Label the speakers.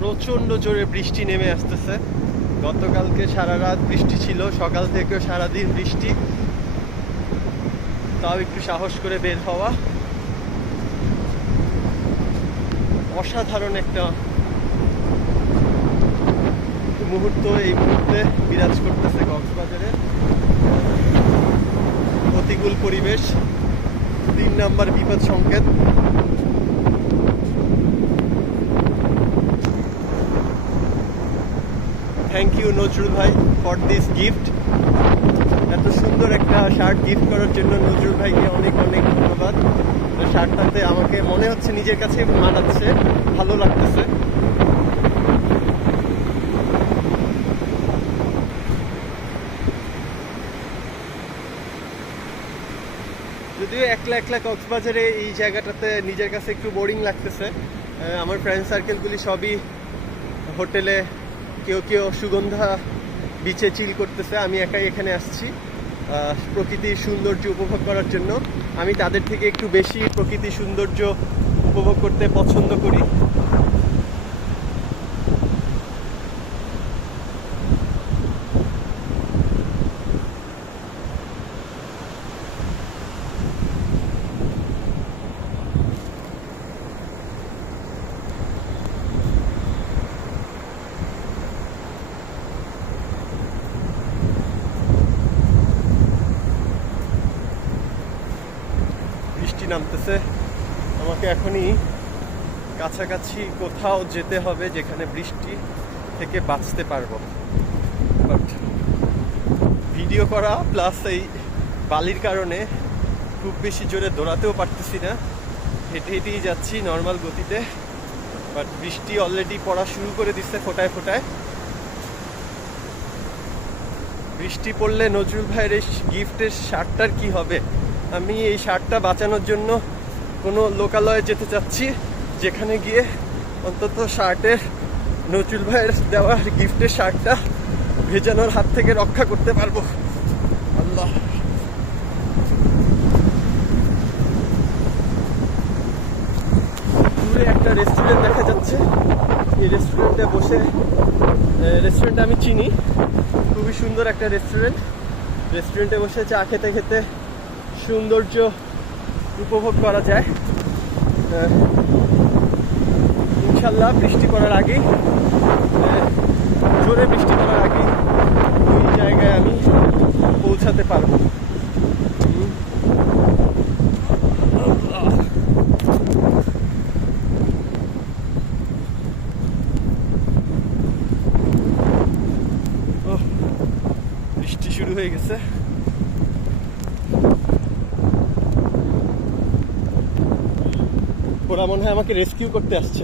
Speaker 1: প্রচণ্ড জোরে বৃষ্টি নেমে আসতেছে। গতকালকে সারা রাত বৃষ্টি ছিল, সকাল থেকেও সারাদিন বৃষ্টি। তাও একটু সাহস করে বের হওয়া। অসাধারণ একটা মুহূর্ত এই মুহূর্তে বিরাজ করতেছে কক্সবাজারে। প্রতিকূল পরিবেশ, তিন নাম্বার বিপদ সংকেত। থ্যাংক ইউ নজরুল ভাই ফর দিস গিফট এত সুন্দর একটা শার্ট গিফট করার জন্য নজরুল ভাইকে অনেক অনেক ধন্যবাদ। শার্টটাতে আমাকে মনে হচ্ছে নিজের কাছে মানাচ্ছে, ভালো লাগতেছে। যদিও একলা একলা কক্সবাজারে এই জায়গাটাতে নিজের কাছে একটু বোরিং লাগতেছে। আমার ফ্রেন্ড সার্কেলগুলি সবই হোটেলে কেউ কেউ সুগন্ধা বিচে চিল করতেছে, আমি একাই এখানে আসছি প্রকৃতির সৌন্দর্য উপভোগ করার জন্য। আমি তাদের থেকে একটু বেশি প্রকৃতি সৌন্দর্য উপভোগ করতে পছন্দ করি বৃষ্টি নামতেছে। আমাকে এখনই কাছাকাছি কোথাও যেতে হবে যেখানে বৃষ্টি থেকে বাঁচতে পারব। বাট ভিডিও করা প্লাস এই বালির কারণে খুব বেশি জোরে দৌড়াতেও পারতেছি না। হেঁটে হেঁটেই যাচ্ছি নর্মাল গতিতে। বাট বৃষ্টি অলরেডি পড়া শুরু করে দিচ্ছে ফোটায় ফোটায়। বৃষ্টি পড়লে নজরুল ভাইয়ের এই গিফটের শার্টটার কি হবে? আমি এই শার্টটা বাঁচানোর জন্য কোনো লোকালয়ে যেতে চাচ্ছি, যেখানে গিয়ে অন্তত শার্টের নজরুল ভাইয়ের দেওয়া গিফটের শার্টটা ভেজানোর হাত থেকে রক্ষা করতে পারব। আল্লাহ। দূরে একটা রেস্টুরেন্ট দেখা যাচ্ছে। এই রেস্টুরেন্টে বসে রেস্টুরেন্ট আমি চিনি। খুবই সুন্দর একটা রেস্টুরেন্ট রেস্টুরেন্টে বসে চা খেতে খেতে সৌন্দর্য উপভোগ করা যায়। ইনশাল্লাহ বৃষ্টি পড়ার আগেই জোরে বৃষ্টি পড়ার আগেই ওই জায়গায় আমি পৌঁছাতে পারব। বৃষ্টি শুরু হয়ে গেছে। ওরা মনে হয় আমাকে রেস্কিউ করতে আসছে।